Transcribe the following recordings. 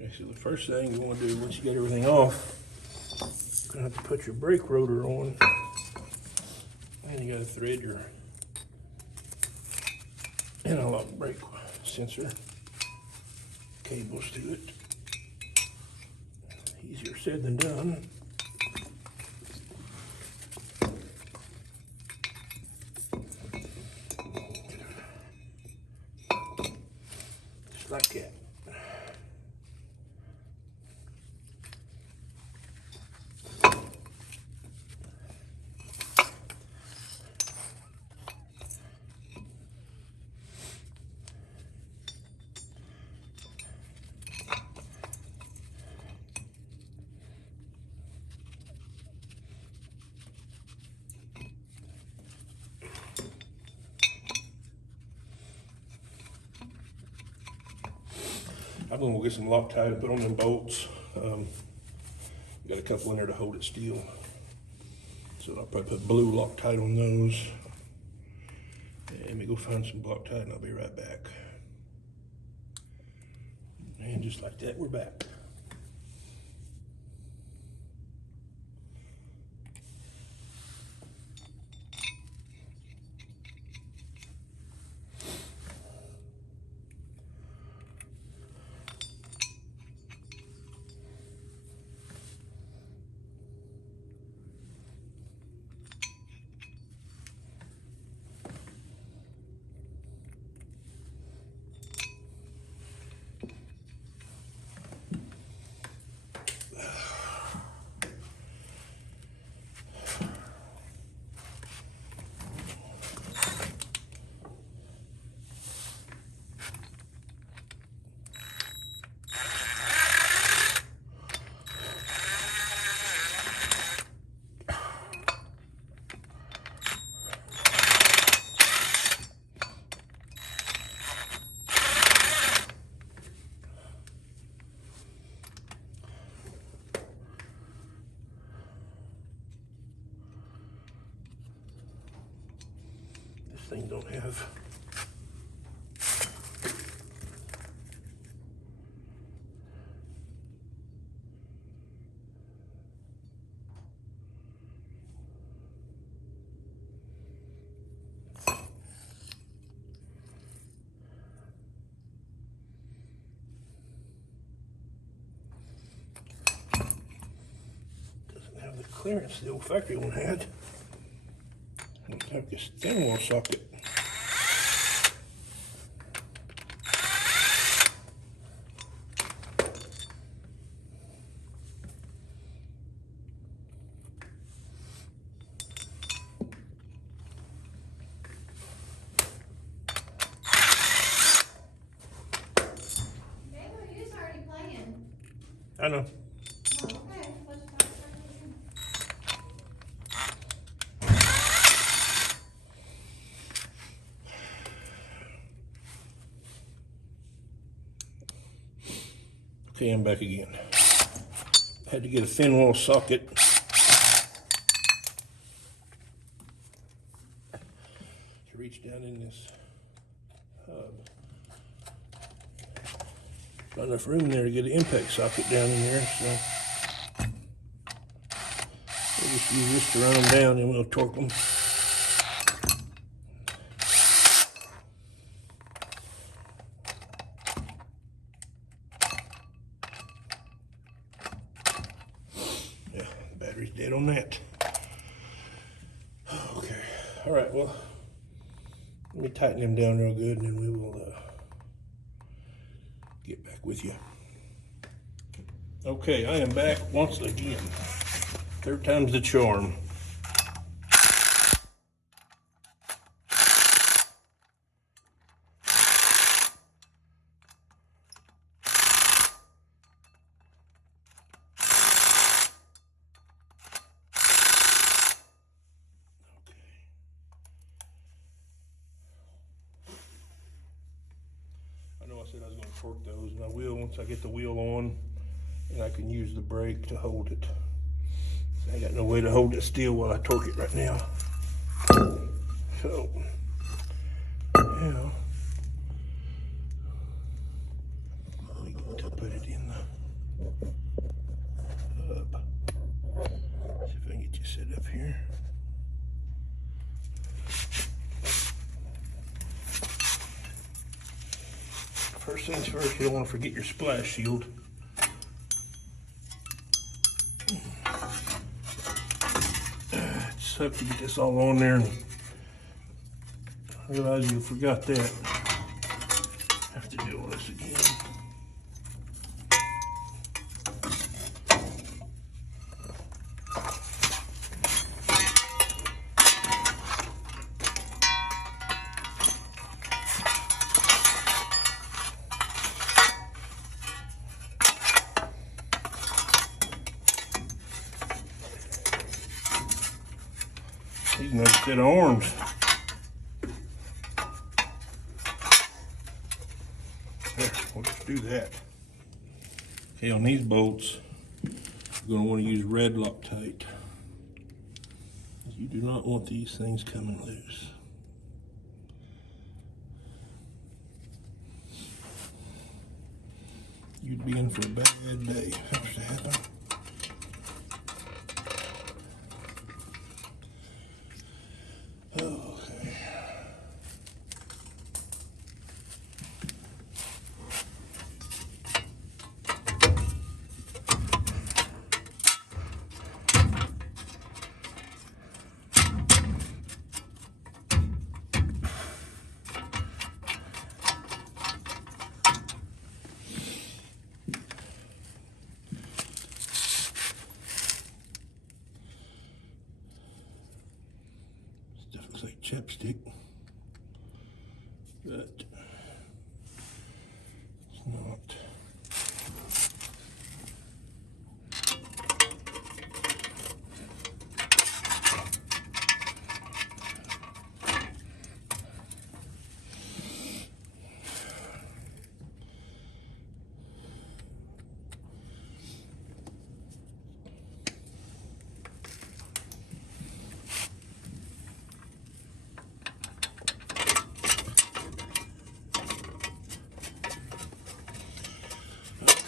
Okay, so the first thing you want to do once you get everything off, you're going to have to put your brake rotor on. And you got to thread your analog brake sensor cables to it. Easier said than done. Just like that. I'm gonna go get some Loctite and put on them bolts. Got a couple in there to hold it still. So I'll probably put blue Loctite on those. And let me go find some Loctite and I'll be right back. And just like that, we're back. Thing don't have the clearance the old factory one had. I don't have this thin wall socket. I know. Oh, okay. Let's start again. Okay, I'm back again. Had to get a thin wall socket. To reach down in this hub. Not enough room there to get an impact socket down in there, so we'll just use this to run them down and we'll torque them. Yeah, the battery's dead on that. Okay, all right, well, let me tighten them down real good and then we will get back with you. Okay, I am back once again. Third time's the charm. I said I was going to torque those, and I will once I get the wheel on, and I can use the brake to hold it. I got no way to hold it still while I torque it right now. So, yeah, we get to put it in the Up. See if I can get you set up here. First things first, you don't want to forget your splash shield. It sucks to get this all on there and realize you forgot that. Have to do all this again. These nice set of arms. There, we'll just do that. Okay, on these bolts, you're gonna want to use red Loctite. You do not want these things coming loose. You'd be in for a bad day if that was to happen. Okay. Stuff looks like chapstick, but it's not.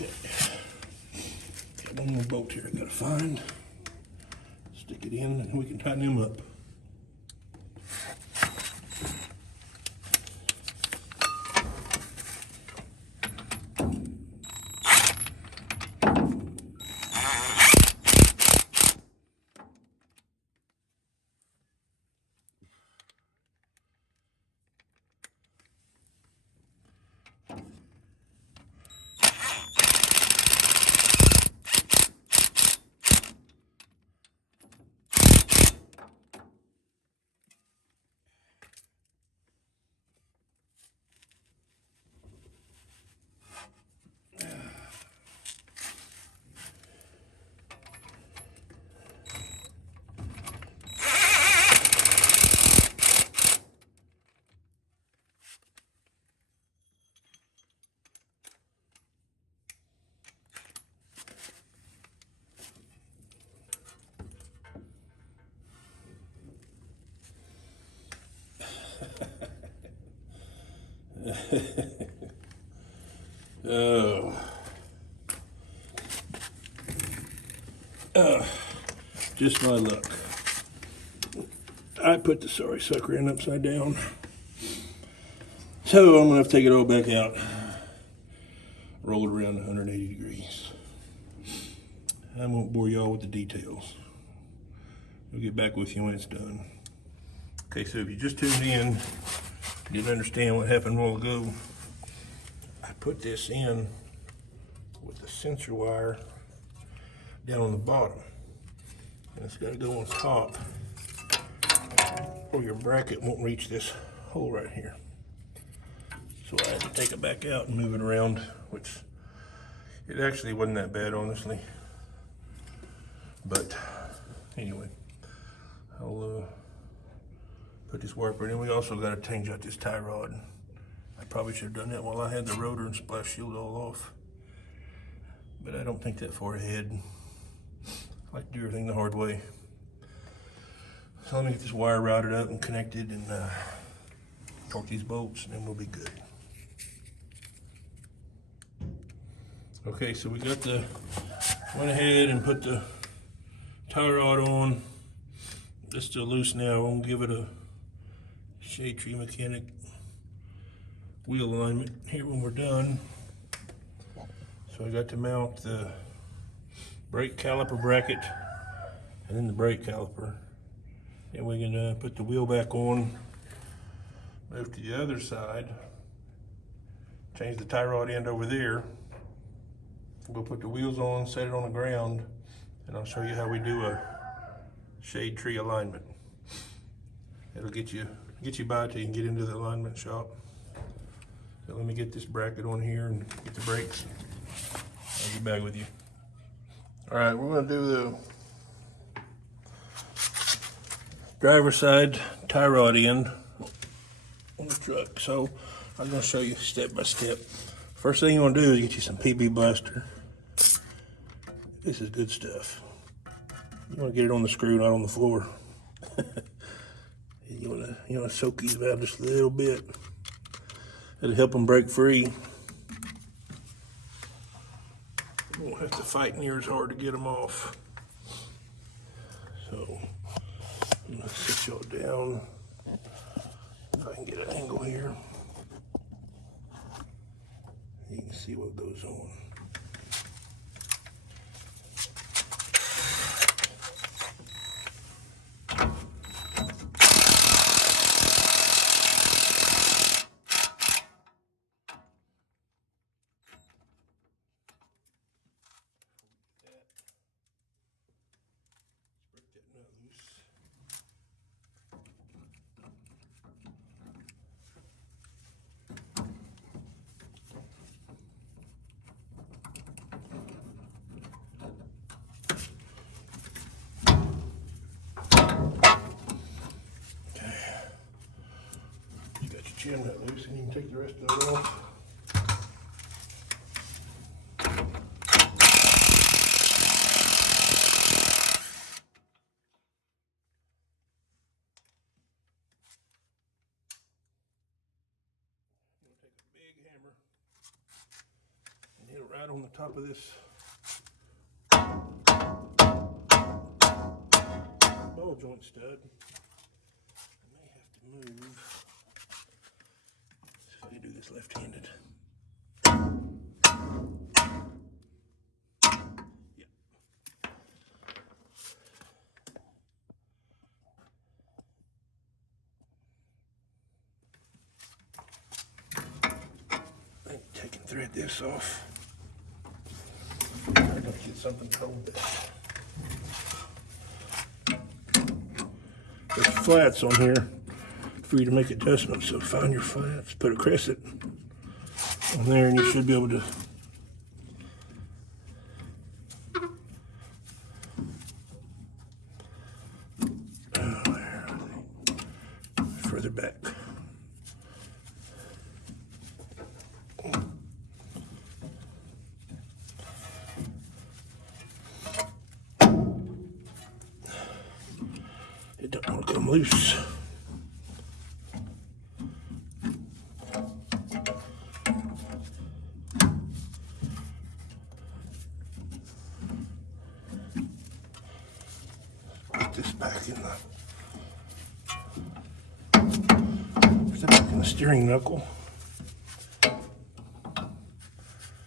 Okay, got one more bolt here I gotta find. Stick it in and we can tighten them up. Just my luck. I put the sorry sucker in upside down. So I'm gonna have to take it all back out. Roll it around 180 degrees. I won't bore y'all with the details. We'll get back with you when it's done. Okay, so if you just tuned in, you didn't understand what happened a while ago, I put this in with the sensor wire down on the bottom. And it's gonna go on top, or your bracket won't reach this hole right here. So I had to take it back out and move it around, which it actually wasn't that bad, honestly. But anyway, I'll put this wiper in. We also got to change out this tie rod. I probably should have done that while I had the rotor and splash shield all off, but I don't think that far ahead. I like to do everything the hard way. So let me get this wire routed up and connected and torque these bolts, and then we'll be good. Okay, so we got went ahead and put the tie rod on. It's still loose now. I'm gonna give it a shade tree mechanic wheel alignment here when we're done. So I got to mount the brake caliper bracket and then the brake caliper. And we can put the wheel back on, move to the other side, change the tie rod end over there. We'll put the wheels on, set it on the ground, and I'll show you how we do a shade tree alignment. It'll get you by till you can get into the alignment shop. So let me get this bracket on here and get the brakes. I'll get back with you. All right, we're gonna do the driver's side tie rod end on the truck. So I'm gonna show you step by step. First thing you wanna do is get you some PB Buster. This is good stuff. You wanna get it on the screw, not on the floor. You wanna soak these valves just a little bit. It'll help them break free. You won't have to fight near as hard to get them off. So I'm gonna sit y'all down. If I can get an angle here, you can see what goes on. Jam that loose and you can take the rest of it off. You'll take a big hammer and hit it right on the top of this ball joint stud. I may have to move. You do this left-handed. Yeah. I'm taking thread this off. I'm gonna get something cold. There's flats on here for you to make adjustments. So find your flats, put a crescent on there, and you should be able to further back. It don't want to come loose. This back in the steering knuckle.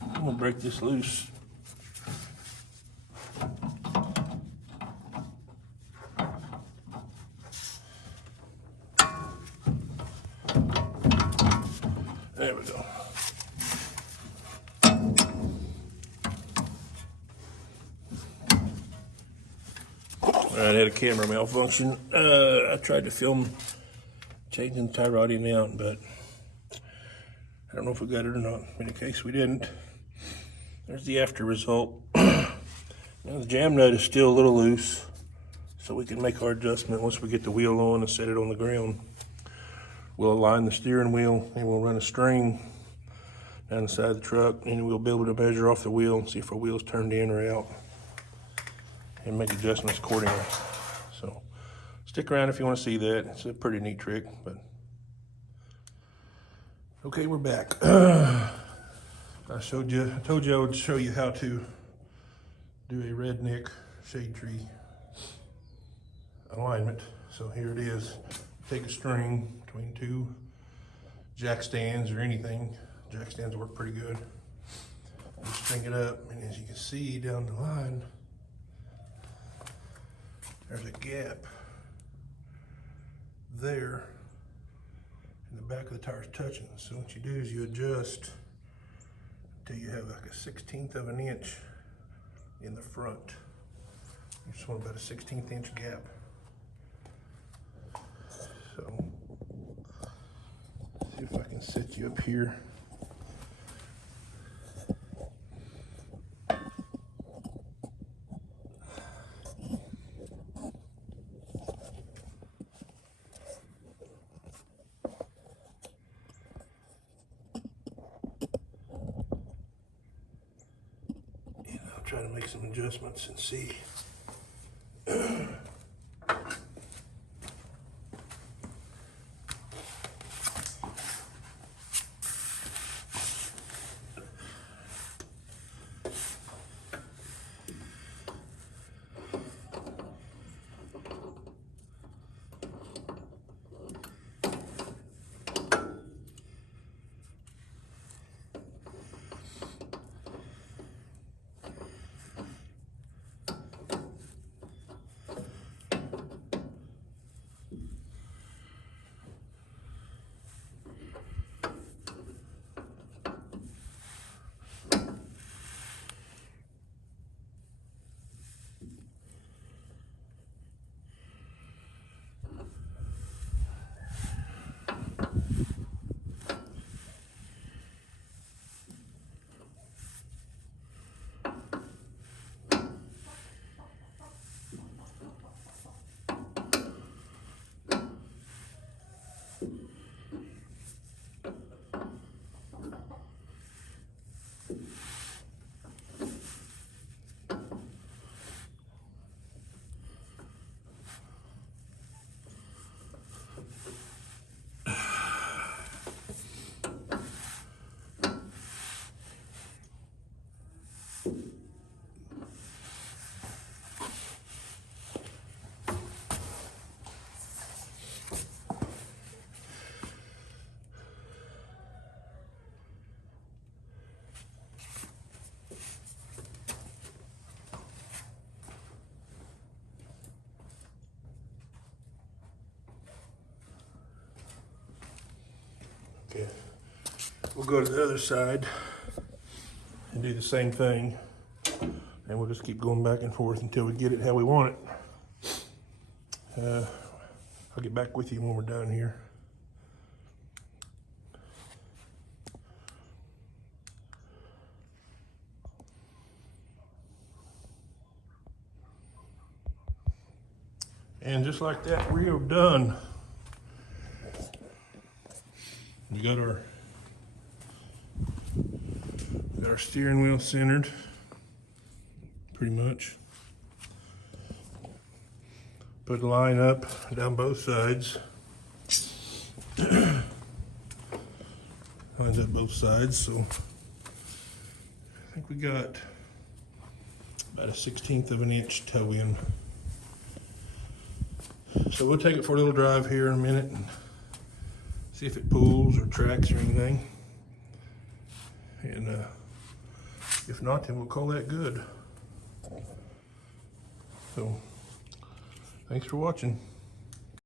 I'm gonna break this loose. There we go. I had a camera malfunction. I tried to film changing the tie rod in and out, but I don't know if we got it or not. In any case, we didn't. There's the after result. Now the jam nut is still a little loose, so we can make our adjustment once we get the wheel on and set it on the ground. We'll align the steering wheel and we'll run a string down the side of the truck, and we'll be able to measure off the wheel and see if our wheel's turned in or out, and make adjustments accordingly. So stick around if you want to see that. It's a pretty neat trick. But okay, we're back. I told you I would show you how to do a redneck shade tree alignment. So here it is. Take a string between two jack stands or anything. Jack stands work pretty good. Just string it up, and as you can see down the line, there's a gap there, and the back of the tire's touching. So what you do is you adjust until you have like a 1/16 of an inch in the front. You just want about a 1/16 inch gap. So, see if I can set you up here. And I'll try to make some adjustments and see. Okay, we'll go to the other side and do the same thing, and we'll just keep going back and forth until we get it how we want it. I'll get back with you when we're done here. And just like that, we are done. We got our steering wheel centered, pretty much. Put a line up down both sides. Lines up both sides, so I think we got about a 1/16 of an inch toe in. So we'll take it for a little drive here in a minute and see if it pulls or tracks or anything. And if not, then we'll call that good. So, thanks for watching.